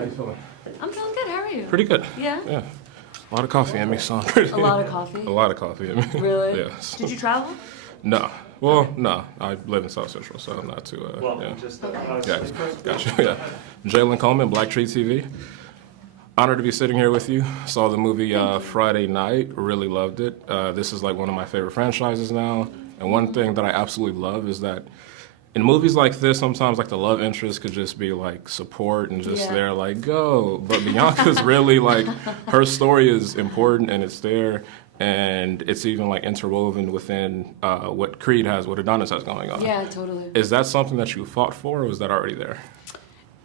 How you feeling? I'm feeling good. How are you? Pretty good. Yeah? Yeah. A lot of coffee in me, so I'm pretty... A lot of coffee? A lot of coffee in me. Really? Yes. Did you travel? No. Well, no. I live in South Central, so I'm not too, yeah. Gotcha, yeah. Jalen Coleman, Black Tree TV. Honored to be sitting here with you. Saw the movie Friday night. Really loved it. This is like one of my favorite franchises now. And one thing that I absolutely love is that in movies like this, sometimes like the love interest could just be like support and just there like, go. But Bianca's really like, her story is important and it's there. And it's even like interwoven within what Creed has, what Adonis has going on. Yeah, totally. Is that something that you fought for or was that already there?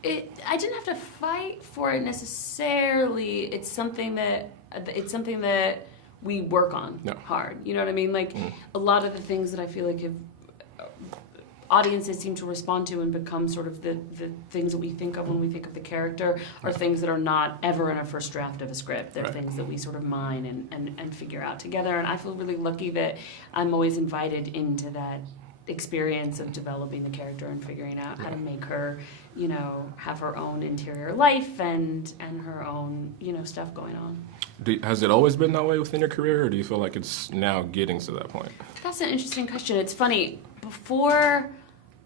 I didn't have to fight for it necessarily. It's something that we work on hard. You know what I mean? Like a lot of the things that I feel like have audiences seem to respond to and become sort of the things that we think of when we think of the character are things that are not ever in a first draft of a script. They're things that we sort of mine and figure out together. And I feel really lucky that I'm always invited into that experience of developing the character and figuring out how to make her, you know, have her own interior life and her own, you know, stuff going on. Has it always been that way within your career, or do you feel like it's now getting to that point? That's an interesting question. It's funny. Before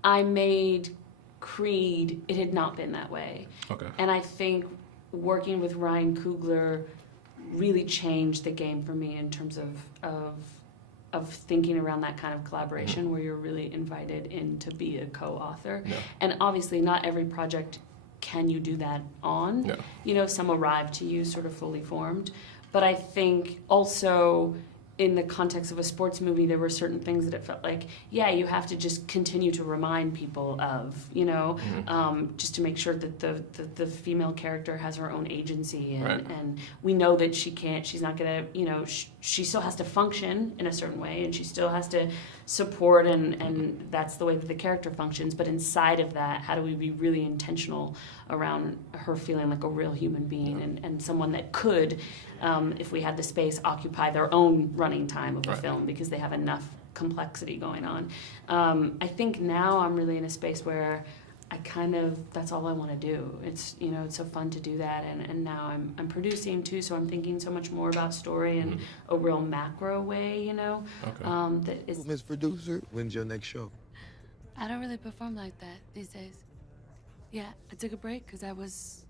I made Creed, it had not been that way. Okay. And I think working with Ryan Coogler really changed the game for me in terms of thinking around that kind of collaboration where you're really invited in to be a co-author. Yeah. And obviously not every project can you do that on. Yeah. You know, some arrive to you sort of fully formed. But I think also in the context of a sports movie, there were certain things that it felt like, yeah, you have to just continue to remind people of, you know, just to make sure that the female character has her own agency. And we know that she's not gonna, you know, she still has to function in a certain way and she still has to support and that's the way that the character functions. But inside of that, how do we be really intentional around her feeling like a real human being and someone that could, if we had the space, occupy their own running time of a film because they have enough complexity going on. I think now I'm really in a space where I kind of, that's all I want to do. It's, you know, it's so fun to do that. And now I'm producing too, so I'm thinking so much more about story in a real macro way, you know. That is. Miss Producer, when's your next show? I don't really perform like that these days. Yeah, I took a break because I was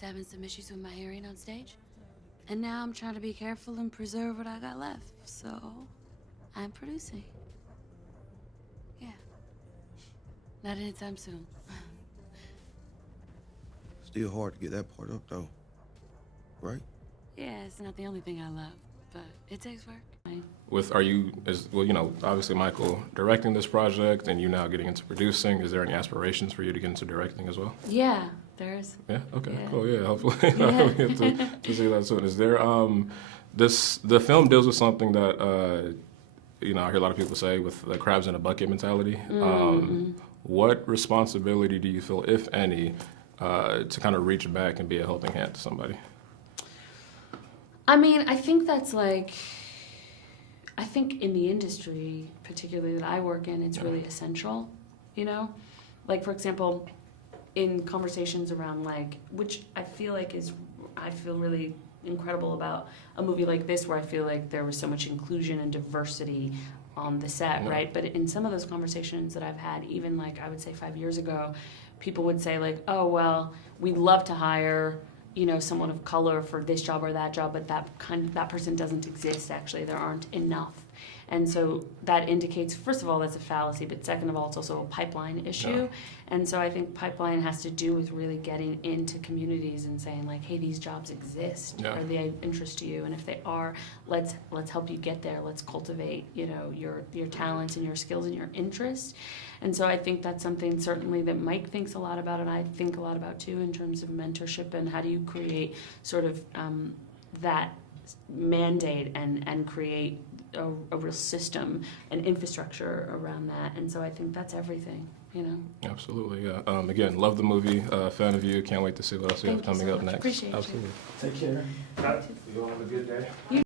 having some issues with my hearing on stage. And now I'm trying to be careful and preserve what I got left. So I'm producing. Yeah. Not anytime soon. Still hard to get that part up though, right? Yeah, it's not the only thing I love, but it takes work. Well, you know, obviously Michael directing this project and you now getting into producing, is there any aspirations for you to get into directing as well? Yeah, there is. Yeah, okay, cool, yeah, hopefully we get to see that soon. Is there, the film deals with something that, you know, I hear a lot of people say with the crabs in a bucket mentality. What responsibility do you feel, if any, to kind of reach back and be a helping hand to somebody? I mean, I think that's like, I think in the industry, particularly that I work in, it's really essential, you know? Like, for example, in conversations around like, which I feel like I feel really incredible about a movie like this where I feel like there was so much inclusion and diversity on the set, right? But in some of those conversations that I've had, even like I would say 5 years ago, people would say like, oh, well, we'd love to hire, you know, someone of color for this job or that job, but that person doesn't exist actually. There aren't enough. And so that indicates, first of all, that's a fallacy, but second of all, it's also a pipeline issue. Yeah. And so I think pipeline has to do with really getting into communities and saying like, hey, these jobs exist. Yeah. Are they of interest to you? And if they are, let's help you get there. Let's cultivate, you know, your talents and your skills and your interests. And so I think that's something certainly that Mike thinks a lot about and I think a lot about too in terms of mentorship and how do you create sort of that mandate and create a real system and infrastructure around that. And so I think that's everything, you know? Absolutely, yeah. Again, love the movie, fan of you. Can't wait to see what else you have coming up next. Appreciate Absolutely. You. Take care. You all have a good day.